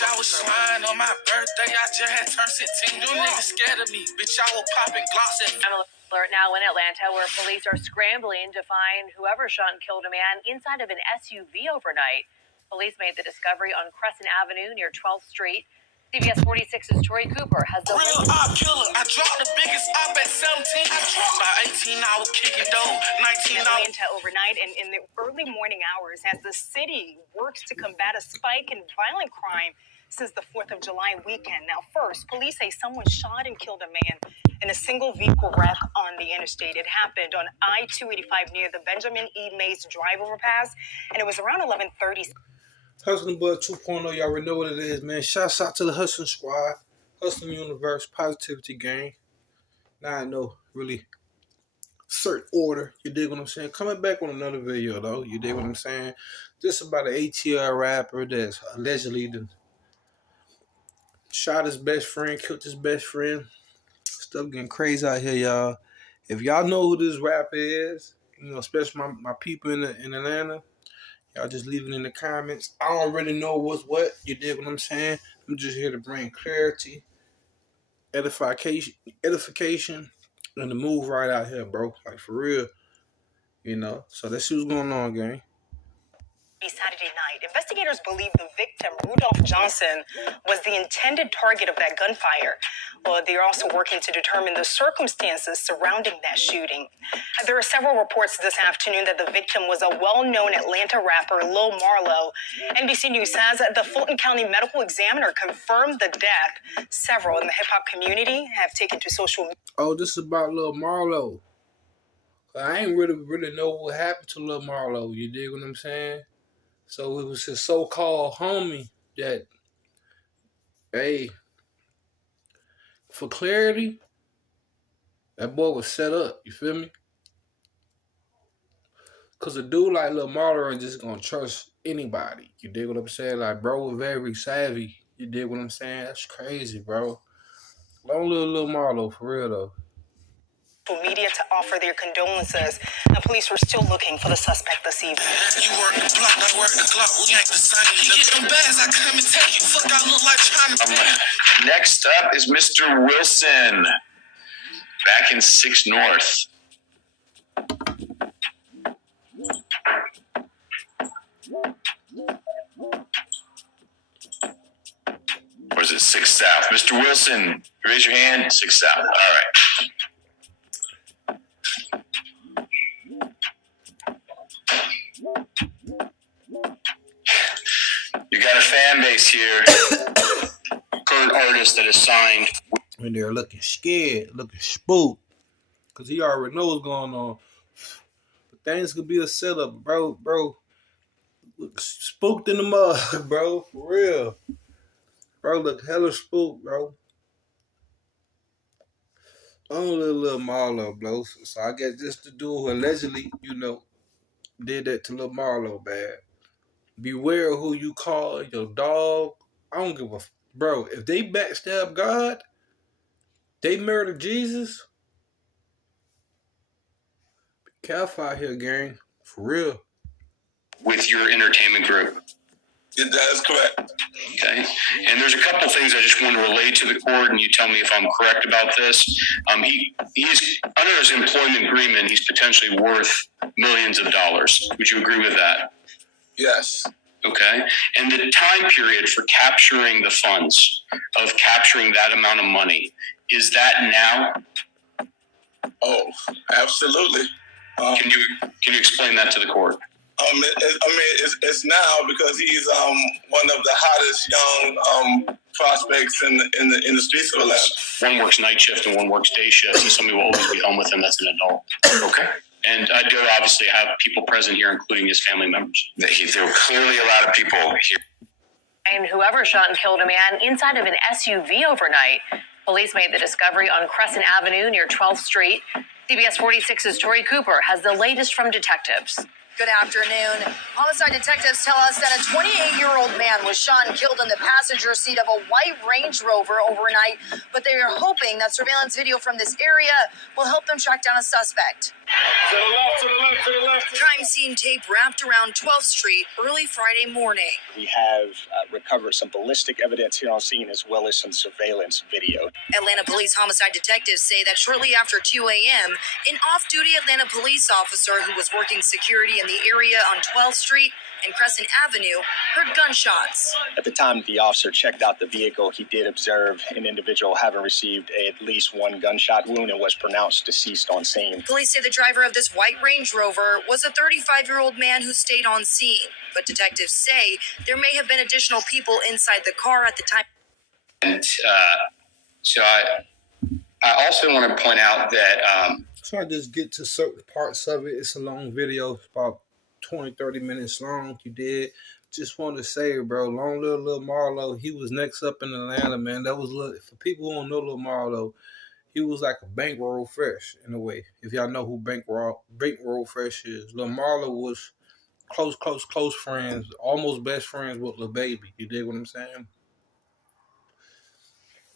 Bitch, I was flying on my birthday. I just had turned 16. You niggas scared of me. Bitch, I was popping gloss at me. Alert now in Atlanta, where police are scrambling to find whoever shot and killed a man inside of an SUV overnight. Police made the discovery on Crescent Avenue near 12th Street. CBS 46's Tori Cooper has the real op killer. I dropped the biggest op at 17. I dropped by 18. I was kicking dough. 19. Atlanta overnight and in the early morning hours as the city works to combat a spike in violent crime since the 4th of July weekend. Now, first, police say someone shot and killed a man in a single vehicle wreck on the interstate. It happened on I-285 near the Benjamin E. Mays drive overpass, and it was around 11:30. Hustling Bud 2.0, y'all already know what it is, man. Shouts out to the Hustling Squad, Hustling Universe, Positivity Gang. Now I know, really, certain order. You dig what I'm saying? Coming back on another video, though. You dig what I'm saying? This about an ATL rapper that's allegedly shot his best friend, killed his best friend. Stuff getting crazy out here, y'all. If y'all know who this rapper is, you know, especially my people in Atlanta, y'all just leave it in the comments. I don't really know what's what. You dig what I'm saying? I'm just here to bring clarity, edification, and the move right out here, bro. Like, for real. You know? So let's see what's going on, gang. Saturday night. Investigators believe the victim, Rudolph Johnson, was the intended target of that gunfire. Well, they're also working to determine the circumstances surrounding that shooting. There are several reports this afternoon that the victim was a well-known Atlanta rapper, Lil Marlo. NBC News says that the Fulton County Medical Examiner confirmed the death. Several in the hip-hop community have taken to social media. Oh, this is about Lil Marlo. I ain't really know what happened to Lil Marlo. You dig what I'm saying? So it was his so-called homie that, hey, for clarity, that boy was set up. You feel me? Because a dude like Lil Marlo ain't just going to trust anybody. You dig what I'm saying? Like, bro was very savvy. You dig what I'm saying? That's crazy, bro. Long live Lil Marlo, for real, though. Media to offer their condolences. The police were still looking for the suspect this evening. You work the block, I work the clock. We ain't the same. You get them bags, I come and take it. Fuck, I look like trying to. Next up is Mr. Wilson, back in 6 North. Or is it 6 South? Mr. Wilson, raise your hand. 6 South. All right. You got a fan base here. Current artist that is signed. And they're looking scared, looking spooked. Because he already knows what's going on. But things could be a setup, bro. Look spooked in the mud, bro. For real. Bro, look hella spooked, bro. Only Lil Marlo, bro. So I guess just the dude who allegedly, you know, did that to Lil Marlo, bad. Beware of who you call your dog. I don't give a bro. If they backstab God, they murder Jesus. Be careful out here, gang. For real. With your entertainment group. That is correct. Okay. And there's a couple things I just want to relay to the court, and you tell me if I'm correct about this. He's under his employment agreement, he's potentially worth millions of dollars. Would you agree with that? Yes. Okay. And the time period for capturing the funds, of capturing that amount of money, is that now? Oh, absolutely. Can you explain that to the court? It's now because he's one of the hottest young prospects in the streets of Atlanta. One works night shift and one works day shift, so somebody will always be home with him that's an adult. Okay. And I do obviously have people present here, including his family members. There were clearly a lot of people here. And whoever shot and killed a man inside of an SUV overnight. Police made the discovery on Crescent Avenue near 12th Street. CBS 46's Tori Cooper has the latest from detectives. Good afternoon. Homicide detectives tell us that a 28-year-old man was shot and killed in the passenger seat of a white Range Rover overnight, but they are hoping that surveillance video from this area will help them track down a suspect. To the left, to the left, to the left. Crime scene tape wrapped around 12th Street early Friday morning. We have recovered some ballistic evidence here on scene as well as some surveillance video. Atlanta police homicide detectives say that shortly after 2 a.m., an off-duty Atlanta police officer who was working security in the area on 12th Street and Crescent Avenue heard gunshots. At the time the officer checked out the vehicle, he did observe an individual having received at least one gunshot wound and was pronounced deceased on scene. Police say the driver of this white Range Rover was a 35-year-old man who stayed on scene, but detectives say there may have been additional people inside the car at the time. And so I also want to point out that So I just get to certain parts of it. It's a long video. It's about 20, 30 minutes long. You did. Just want to say, bro, long little Marlo, he was next up in Atlanta, man. That was for people who don't know little Marlo, he was like a bankroll fresh in a way. If y'all know who bankroll fresh is. Lil Marlo was close friends, almost best friends with Lil Baby. You dig what I'm saying?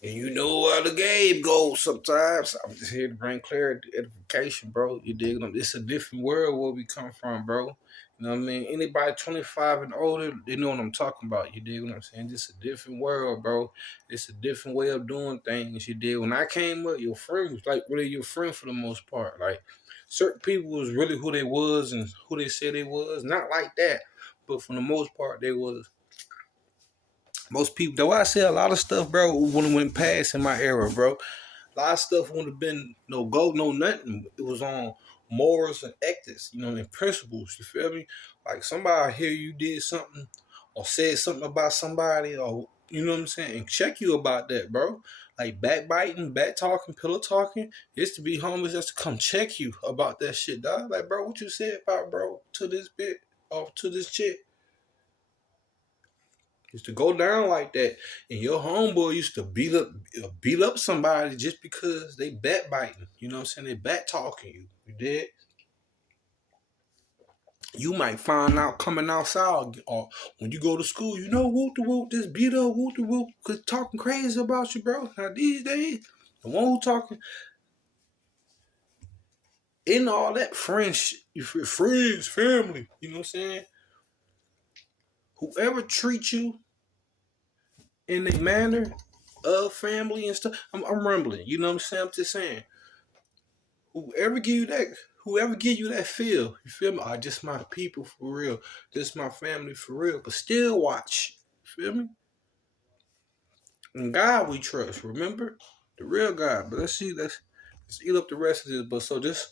And you know how the game goes sometimes. I'm just here to bring clarity, edification, bro. You dig? It's a different world where we come from, bro. You know what I mean? Anybody 25 and older, they know what I'm talking about. You dig what I'm saying? It's a different world, bro. It's a different way of doing things. You dig? When I came up, your friend was like really your friend for the most part. Like certain people was really who they was and who they said they was. Not like that, but for the most part, they was. Most people, though I say a lot of stuff, bro, wouldn't went past in my era, bro. A lot of stuff wouldn't have been no go, no nothing. It was on morals and ethics, you know, and principles. You feel me? Like somebody hear you did something or said something about somebody, or you know what I'm saying, and check you about that, bro. Like backbiting, back talking, pillow talking. It's to be homies just to come check you about that shit, dog. Like, bro, what you said about, bro, to this bit or to this chick. Used to go down like that, and your homeboy used to beat up somebody just because they backbiting. You know what I'm saying? They back talking you. You did. You might find out coming outside or when you go to school. You know, whoop the whoop, this beat up, whoop the whoop, cause talking crazy about you, bro. Now these days, the one who talking in all that friends, family. You know what I'm saying? Whoever treats you in a manner of family and stuff. I'm rambling. You know what I'm saying? I'm just saying. Whoever give you that feel, you feel me? Oh, just my people for real. Just my family for real. But still watch. You feel me? And God we trust, remember? The real God. But let's eat up the rest of this. But so this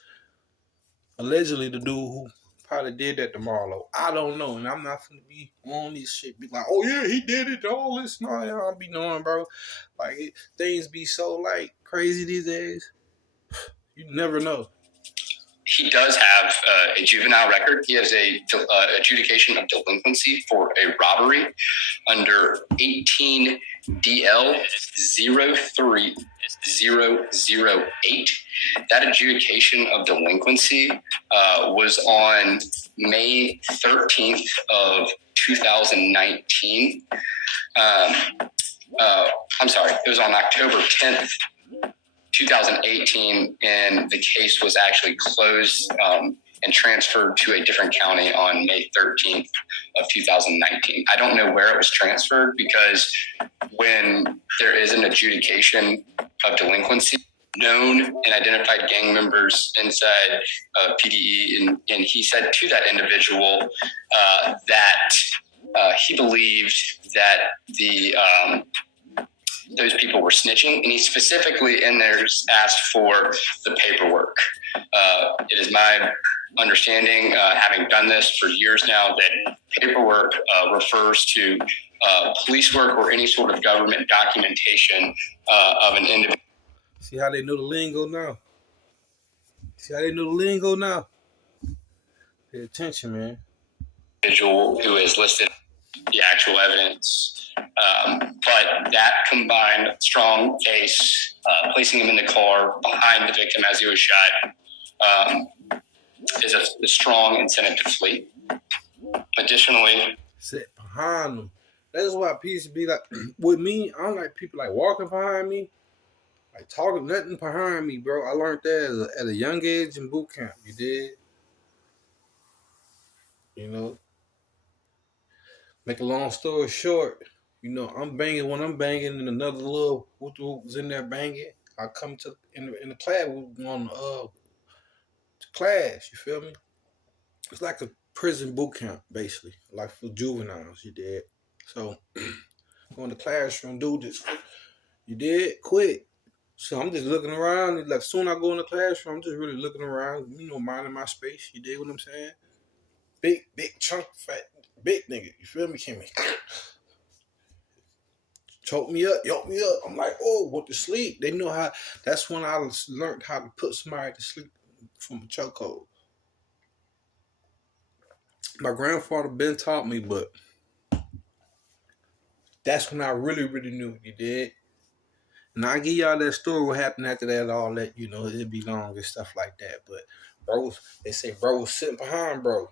allegedly the dude who probably did that to Marlo. I don't know. And I'm not gonna be on this shit. Be like, oh yeah, he did it. All this. No, I don't be knowing, bro. Like things be so like crazy these days. You never know. he does have a juvenile record. He has a adjudication of delinquency for a robbery under 18 DL 03008. That adjudication of delinquency was on May 13th of 2019. I'm sorry, it was on October 10th, 2018, and the case was actually closed and transferred to a different county on May 13th of 2019. I don't know where it was transferred because when there is an adjudication of delinquency, known and identified gang members inside PDE, and he said to that individual that he believed that those people were snitching, and he specifically in there asked for the paperwork. It is my understanding, having done this for years now, that paperwork refers to police work or any sort of government documentation of an individual. See how they know the lingo now? Pay attention, man. Individual who is listed the actual evidence. But that combined strong case, placing him in the car behind the victim as he was shot, is a strong incentive to flee. Additionally, sit behind them. That's why peace be like with me. I don't like people like walking behind me, like talking nothing behind me, bro. I learned that at a young age in boot camp. You did, you know. Make a long story short, you know, I'm banging when I'm banging, and another little whoop was in there banging. I come to in the class we on to class. You feel me? It's like a prison boot camp, basically, like for juveniles. You did. So go in the classroom, do this. You did quit. So I'm just looking around. Like soon I go in the classroom, I'm just really looking around, you know, minding my space. You dig what I'm saying? Big chunk, fat, big nigga. You feel me? Came in, choke me up, yoke me up. I'm like, oh, went to sleep. They know how. That's when I learned how to put somebody to sleep from a chokehold. My grandfather been taught me, but that's when I really knew. You did. And I give y'all that story what happened after that, all that, you know, it'd be long and stuff like that. But bro, they say bro was sitting behind bro.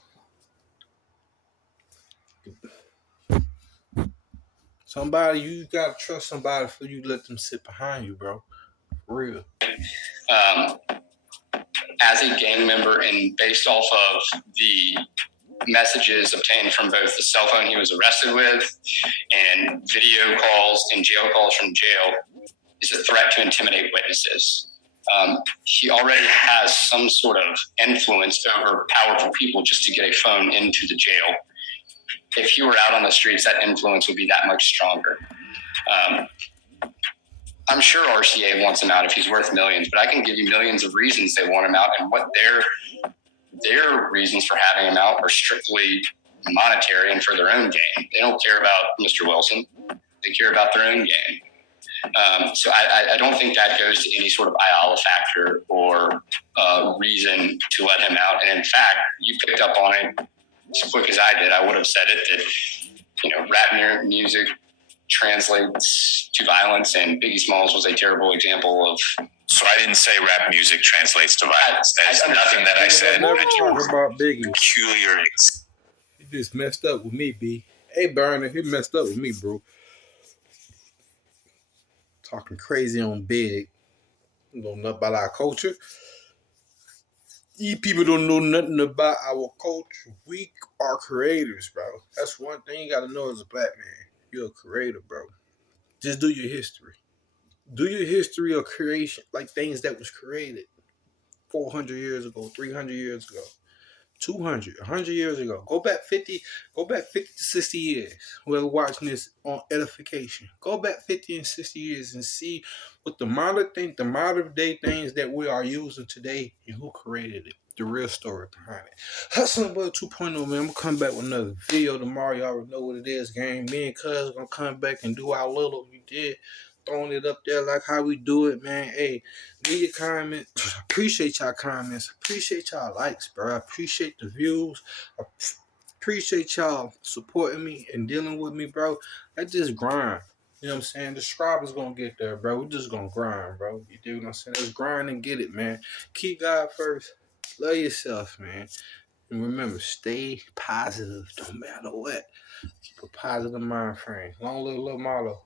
Somebody, you gotta trust somebody before you let them sit behind you, bro. For real. um, as a gang member and based off of the messages obtained from both the cell phone he was arrested with and video calls and jail calls from jail, is a threat to intimidate witnesses. He already has some sort of influence over powerful people just to get a phone into the jail. If he were out on the streets, that influence would be that much stronger. I'm sure RCA wants him out if he's worth millions, but I can give you millions of reasons they want him out, and what their reasons for having him out are strictly monetary and for their own gain. They don't care about Mr. Wilson. They care about their own gain. So I don't think that goes to any sort of Ayala factor or reason to let him out. And in fact, you picked up on it as quick as I did. I would have said it that, you know, rap music translates to violence, and Biggie Smalls was a terrible example of. So I didn't say rap music translates to violence. There's nothing that I said. Never talk about Biggie. Peculiar. He just messed up with me, B. Hey, Burner, he messed up with me, bro. Talking crazy on Big. You know nothing about our culture. You people don't know nothing about our culture. We are creators, bro. That's one thing you gotta know as a black man. You're a creator, bro. Just do your history. Do your history of creation, like things that was created 400 years ago, 300 years ago. 200, 100 years ago. Go back 50 to 60 years. Whoever watching this on edification. Go back 50 and 60 years and see what the modern day things that we are using today and who created it. The real story behind it. Hustling Boy 2.0, man. I'm gonna come back with another video tomorrow. Y'all already know what it is, gang. Me and Cuz gonna come back and do our little we did. Throwing it up there like how we do it, man. Hey, leave your comments. Appreciate y'all comments. Appreciate y'all likes, bro. I appreciate the views. I appreciate y'all supporting me and dealing with me, bro. I just grind. You know what I'm saying? The subscribers gonna get there, bro. We just gonna grind, bro. You do what I'm saying? Let's grind and get it, man. Keep God first. Love yourself, man. And remember, stay positive no matter what. Keep a positive mind frame. Long live little Marlo.